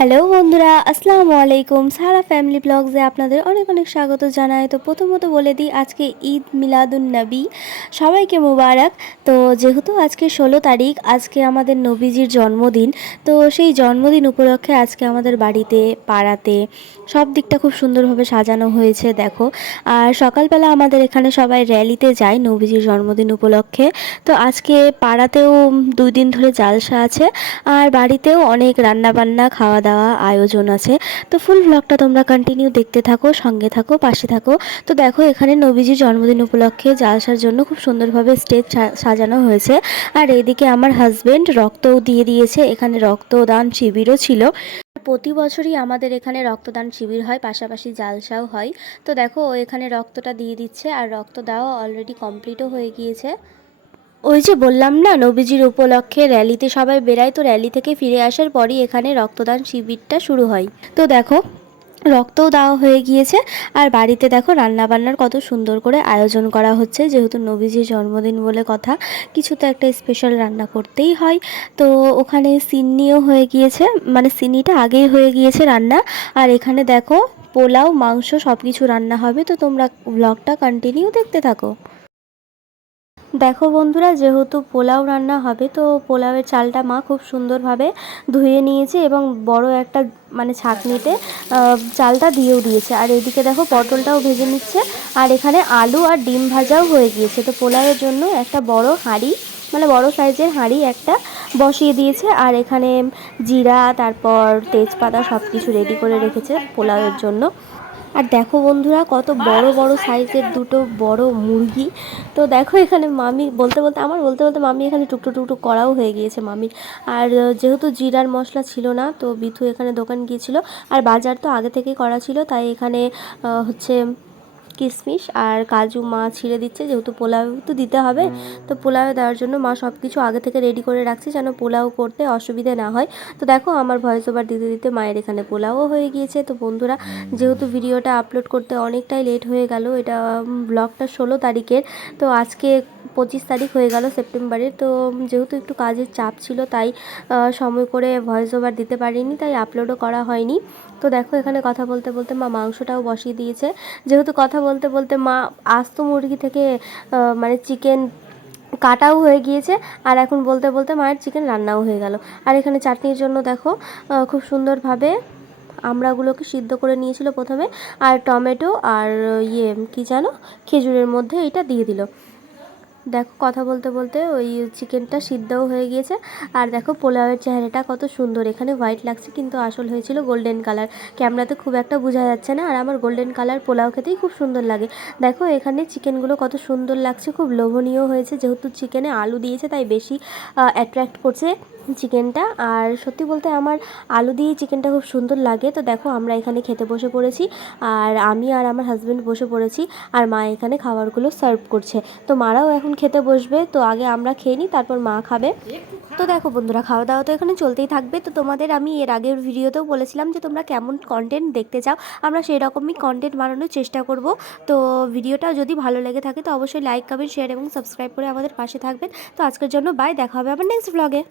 Hello বন্ধুরা, আসসালামু আলাইকুম। সারা ফ্যামিলি ব্লগসে আপনাদের অনেক অনেক স্বাগত জানাই। তো প্রথমত বলে দিই, আজকে ঈদ মিলাদুন নবী, সবাইকে মুবারক। তো যেহেতু আজকে 16 তারিখ, আজকে আমাদের নবীজির জন্মদিন, তো সেই জন্মদিন উপলক্ষে আজকে আমাদের বাড়িতে, পাড়াতে সব দিকটা খুব সুন্দরভাবে সাজানো হয়েছে দেখো। আর সকালবেলা আমাদের এখানে সবাই র্যালিতে যায় নবীজির জন্মদিন উপলক্ষে। তো আজকে পাড়াতেও 2 দিন ধরে জালসা আছে, আর বাড়িতেও অনেক রান্নাবান্না খাওয়া দাওয়া আয়োজন আছে। তো ফুল ব্লগটা তোমরা কন্টিনিউ দেখতে থাকো, সঙ্গে থাকো, পাশে থাকো। তো দেখো, এখানে নবীজির জন্মদিন উপলক্ষে জালসার জন্য খুব সুন্দরভাবে স্টেজ সাজানো হয়েছে। আর এইদিকে আমার হাজবেন্ড রক্তও দিয়ে দিয়েছে। এখানে রক্তদান শিবিরও ছিল। প্রতি বছরই আমাদের এখানে রক্তদান শিবির হয়, পাশাপাশি জালসাও হয়। তো দেখো, ও এখানে রক্তটা দিয়ে দিচ্ছে, আর রক্ত দেওয়া অলরেডি কমপ্লিটও হয়ে গিয়েছে। ওই যে বললাম না, নবীজির উপলক্ষে র্যালিতে সবাই বেরায়, তো র্যালি থেকে ফিরে আসার পরই এখানে রক্তদান শিবিরটা শুরু হয়। তো দেখো, রক্তও দেওয়া হয়ে গিয়েছে। আর বাড়িতে দেখো রান্নাবান্নার কত সুন্দর করে আয়োজন করা হচ্ছে, যেহেতু নবীজির জন্মদিন বলে কথা, কিছু তো একটা স্পেশাল রান্না করতেই হয়। তো ওখানে সিন্নিও হয়ে গিয়েছে, মানে সিন্নিটা আগেই হয়ে গিয়েছে রান্না। আর এখানে দেখো পোলাও, মাংস সব কিছু রান্না হবে। তো তোমরা ব্লগটা কন্টিনিউ দেখতে থাকো। দেখো বন্ধুরা, যেহেতু পোলাও রান্না হবে, তো পোলাওয়ের চালটা মা খুব সুন্দরভাবে ধুয়ে নিয়েছে এবং বড় একটা মানে ছাঁকনিতে চালটা দিয়েও দিয়েছে। আর এদিকে দেখো পটলটাও ভেজে নিচ্ছে। আর এখানে আলু আর ডিম ভাজাও হয়ে গিয়েছে। তো পোলাওয়ের জন্য একটা বড় হাঁড়ি, মানে বড় সাইজের হাঁড়ি একটা বসিয়ে দিয়েছে। আর এখানে জিরা, তারপর তেজপাতা সব কিছু রেডি করে রেখেছে পোলাওয়ের জন্য। আর দেখো বন্ধুরা, কত বড় বড় সাইজের দুটো বড় মুরগি। তো দেখো এখানে মামি বলতে বলতে মামি এখানে টুকটুক টুকটুক করাও হয়ে গিয়েছে মামির। আর যেহেতু জিরার মশলা ছিল না, তো বিথু এখানে দোকান গিয়েছিল। আর বাজার তো আগে থেকেই করা ছিল, তাই এখানে হচ্ছে কিশমিশ আর কাজু মা ছিঁড়ে দিচ্ছে, যেহেতু পোলাও তো দিতে হবে। তো পোলাও দেওয়ার জন্য মা সব কিছু আগে থেকে রেডি করে রাখছে, যেন পোলাও করতে অসুবিধে না হয়। তো দেখো, আমার ভয়েস ওভার দিতে দিতে মায়ের এখানে পোলাও হয়ে গিয়েছে। তো বন্ধুরা, যেহেতু ভিডিওটা আপলোড করতে অনেকটাই লেট হয়ে গেল, এটা ব্লগটা 16 তারিখের, তো আজকে 25 তারিখ হয়ে গেল সেপ্টেম্বরের। তো যেহেতু একটু কাজের চাপ ছিল, তাই সময় করে ভয়েস ওভার দিতে পারিনি, তাই আপলোডও করা হয়নি। তো দেখো, এখানে কথা বলতে বলতে মা মাংসটাও বসিয়ে দিয়েছে। যেহেতু কথা বলতে বলতে মা আস্ত মুরগি থেকে মানে চিকেন কাটাও হয়ে গিয়েছে। আর এখন বলতে বলতে মায়ের চিকেন রান্নাও হয়ে গেল। আর এখানে চাটনির জন্য দেখো খুব সুন্দরভাবে আমড়াগুলোকে সিদ্ধ করে নিয়েছিল প্রথমে, আর টমেটো আর কি জানো, খেজুরের মধ্যে এটা দিয়ে দিল। দেখো, কথা বলতে বলতে ওই চিকেনটা সিদ্ধও হয়ে গিয়েছে। আর দেখো পোলাওয়ের চেহারাটা কত সুন্দর, এখানে হোয়াইট লাগছে কিন্তু আসল হয়েছিল গোল্ডেন কালার। ক্যামেরাতে খুব একটা বোঝা যাচ্ছে না, আর আমার গোল্ডেন কালার পোলাও খেতেই খুব সুন্দর লাগে। দেখো এখানে চিকেনগুলো কত সুন্দর লাগছে, খুব লোভনীয় হয়েছে। যেহেতু চিকেনে আলু দিয়েছে, তাই বেশি অ্যাট্রাক্ট করছে চিকেনটা। আর সত্যি বলতে আমার আলু দিয়ে চিকেনটা খুব সুন্দর লাগে। তো দেখো, আমরা এখানে খেতে বসে পড়েছি, আর আমি আর আমার হাজব্যান্ড বসে পড়েছি। আর মা এখানে খাবারগুলো সার্ভ করছে। তো মারাও এখন খেতে বসবে। তো আগে আমরা খেয়ে নিই, তারপর মা খাবে। তো দেখো বন্ধুরা, খাওয়া দাওয়া তো এখানে চলতেই থাকবে। তো তোমাদের আমি এর আগের ভিডিওতেও বলেছিলাম যে তোমরা কেমন কন্টেন্ট দেখতে চাও, আমরা সেই রকমই কন্টেন্ট বানানোর চেষ্টা করব। তো ভিডিওটা যদি ভালো লেগে থাকে, তো অবশ্যই লাইক, কমেন্ট, শেয়ার এবং সাবস্ক্রাইব করে আমাদের পাশে থাকবেন। তো আজকের জন্য বাই, দেখা হবে আবার নেক্সট ব্লগে।